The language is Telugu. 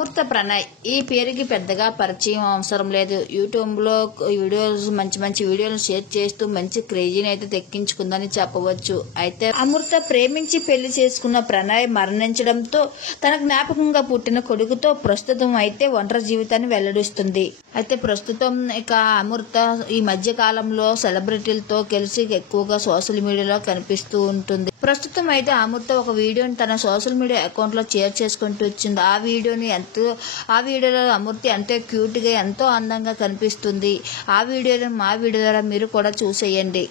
అమృత ప్రణయ్ ఈ పేరుకి పెద్దగా పరిచయం అవసరం లేదు. యూట్యూబ్లో వీడియోస్ మంచి వీడియోలు షేర్ చేస్తూ మంచి క్రేజీని అయితే దక్కించుకుందని చెప్పవచ్చు. అయితే అమృత ప్రేమించి పెళ్లి చేసుకున్న ప్రణయ్ మరణించడంతో తన జ్ఞాపకంగా పుట్టిన కొడుకుతో ప్రస్తుతం అయితే ఒంటరి జీవితాన్ని వెల్లడిస్తుంది. అయితే ప్రస్తుతం ఇక అమృత ఈ మధ్య కాలంలో సెలబ్రిటీలతో కలిసి ఎక్కువగా సోషల్ మీడియాలో కనిపిస్తూ ఉంటుంది. ప్రస్తుతం అయితే అమృత ఒక వీడియోని తన సోషల్ మీడియా అకౌంట్ లో షేర్ చేసుకుంటూ వచ్చింది. ఆ వీడియోలో అమృత ఎంతో క్యూట్ గా ఎంతో అందంగా కనిపిస్తుంది. ఆ వీడియోలో మా వీడియో ద్వారా మీరు కూడా చూసేయండి.